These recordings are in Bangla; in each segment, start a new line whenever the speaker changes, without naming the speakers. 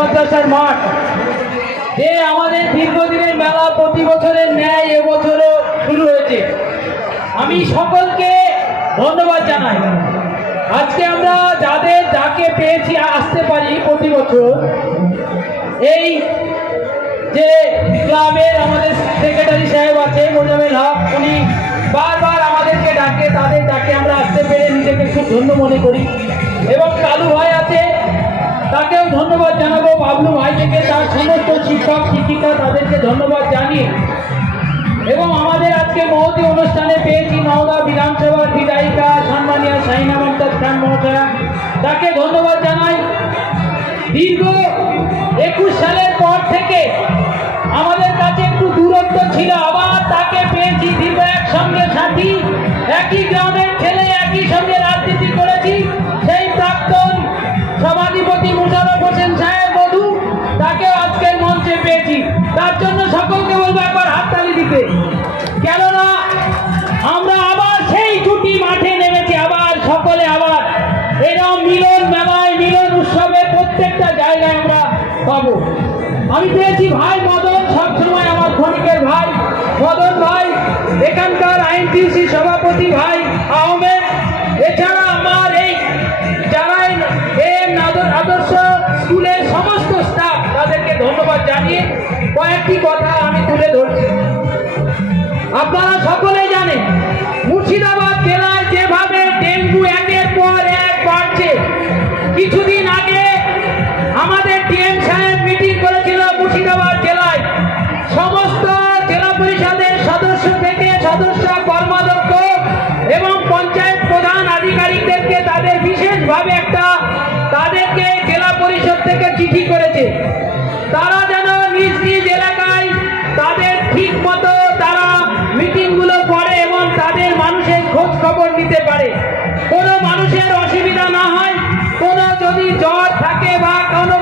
মাদ্রাসার মাঠ। যে আমাদের দীর্ঘদিনের মেলা, প্রতি বছরের ন্যায় এবছরও শুরু হয়েছে। আমি সকলকে ধন্যবাদ জানাই। আজকে আমরা যাদের, যাকে পেয়েছি, আসতে পারি প্রতি বছর, এই যে ক্লাবের আমাদের সেক্রেটারি সাহেব আছে, মোজামেল হক, উনি বারবার আমাদেরকে ডাকে, তাদের ডাকে আমরা আসতে পেরে নিজেকে খুব ধন্য মনে করি। এবং কালু ভাই তাকেও ধন্যবাদ জানাব বাবলু ভাই থেকে। তার সমস্ত শিক্ষক, শিক্ষিকা তাদেরকে ধন্যবাদ জানিয়ে। এবং আমাদের আজকে মহতি অনুষ্ঠানে পেয়েছি নওদা বিধানসভার বিধায়িকা সম্মানীয় সাইনা মমতাজ খান মহাশয়া তাকে ধন্যবাদ জানাই। দীর্ঘ একুশ সালের পর আমি পেয়েছি ভাই, মদন, সবসময় আমার ক্ষণিকের ভাই। মদন ভাই, এখানকার আইনটিসি সভাপতি ভাই আহমেদ। এছাড়া আমার এই যারা এম আদর্শ স্কুলের সমস্ত স্টাফ তাদেরকে ধন্যবাদ জানিয়ে কয়েকটি কথা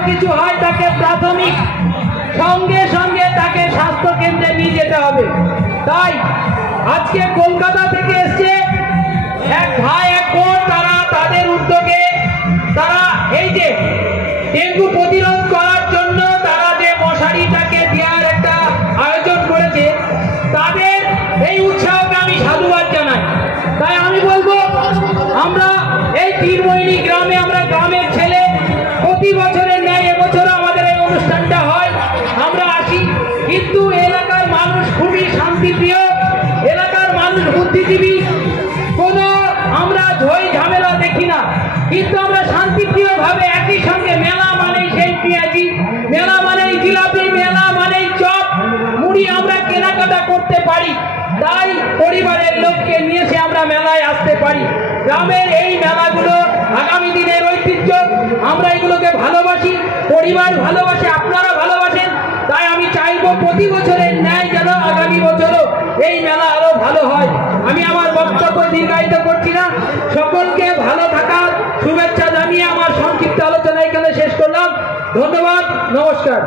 কিছু হয় তাকে প্রাথমিক। সঙ্গে সঙ্গে তাকে স্বাস্থ্য কেন্দ্রে নিয়ে যেতে হবে। তাই আজকে কলকাতা থেকে এসছে এক ভাই, এক বোন, তারা তাদের উদ্যোগে তারা এই যে ডেঙ্গু প্রতিরোধ করার জন্য তারা যে মশারিটাকে দেওয়ার একটা আয়োজন করেছে, তাদের এই উৎসাহকে আমি সাধুবাদ জানাই। তাই আমি বলব, আমরা এই তীরময়নী গ্রামে আমরা গ্রামের ছেলে প্রতি বছরের কিন্তু আমরা শান্তিপ্রিয় ভাবে একই সঙ্গে মেলা মানেই সেই পেঁয়াজি, মেলা মানেই জিলাপি, মেলা মানেই চপ, মুড়ি আমরা কেনাকাটা করতে পারি। তাই পরিবারের লোককে নিয়ে এসে আমরা মেলায় আসতে পারি। গ্রামের এই মেলাগুলো আগামী দিনের ঐতিহ্য, আমরা এগুলোকে ভালোবাসি, পরিবার ভালোবাসে, আপনারা ভালোবাসেন। তাই আমি চাইব প্রতি বছরের ন্যায় যেন আগামী বছরও এই মেলা আরও ভালো হয়। আমি আমার বক্তব্য দীর্ঘায়িত করছি না। সকলকে ভালো থাকার শুভেচ্ছা জানিয়ে আমার সংক্ষিপ্ত আলোচনা এখানে শেষ করলাম। ধন্যবাদ নমস্কার।